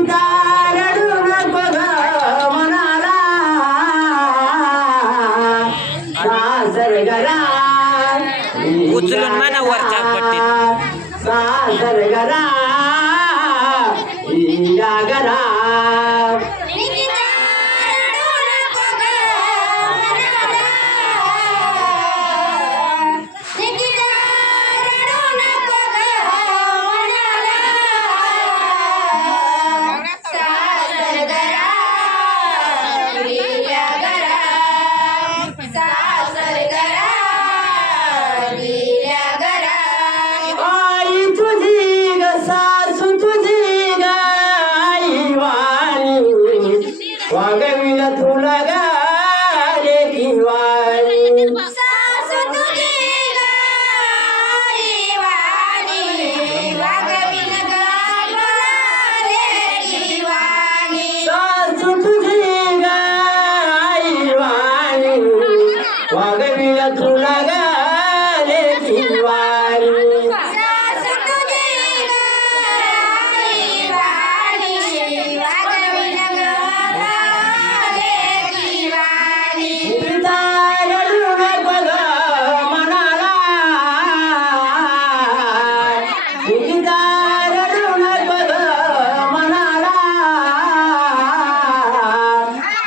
निकिता रडू नको ग मनाला सासर घरा उचलून म्हणा वरच्या पट्टीत सासर घरा हिरा घरा वागविला तुला गे दिवाळी सासू तुझी गाई वाणी वागविला रे दिवाणी सासू तुझी गाई वाणी वागविला तुला गे दिवाळी सासू तुझी गाई वाणी वागविला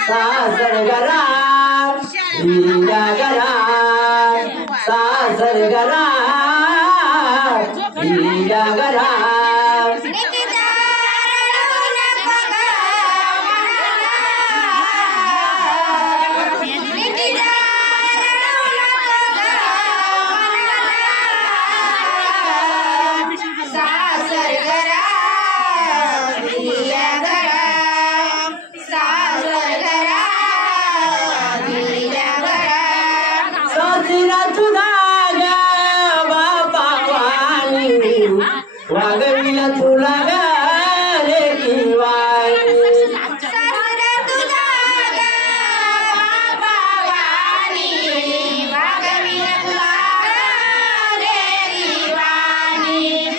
सासर घरा हिरा घरा सासर घरा हिरा घरा वागविला तुला गे दिवाळी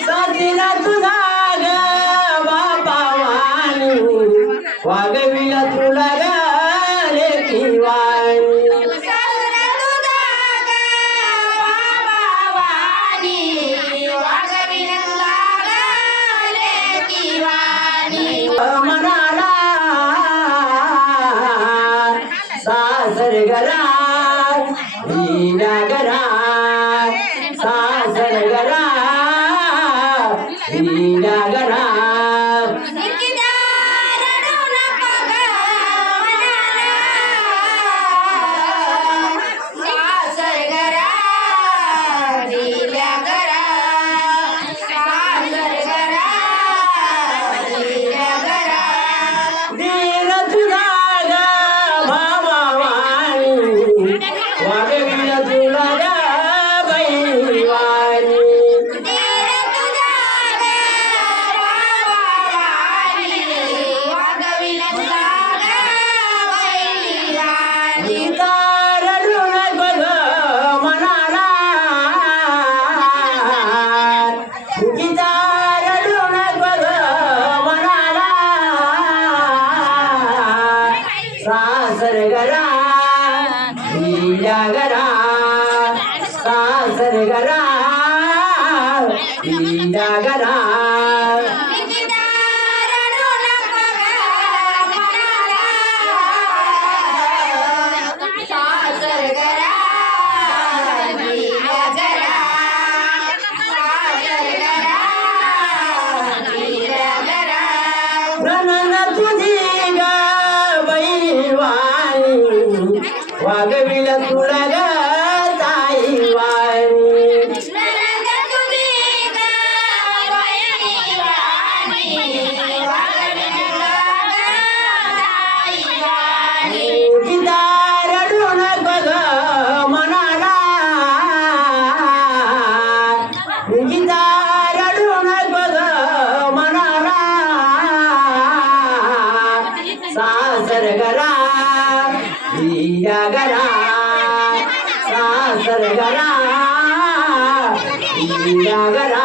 साथीला तुझा ग बापा वाणी वागविला तुला गे दिवाळी मनाला सासर घरा हिरा घरा सासर घरा हिरा घरा वागविला तुला बैवाणी गीता रडू नको ग मनाला गीता रडू नको ग मनाला सासर घरा हिरा घरा सासर घरा हिरा घरा तुझी गा बैवाणी वागविला तुला ग ताई वाणी गीता रडू नको ग मनाला गीता रडू नको ग मनाला सासर घरा हिरा घरा सासर घरा हिरा घरा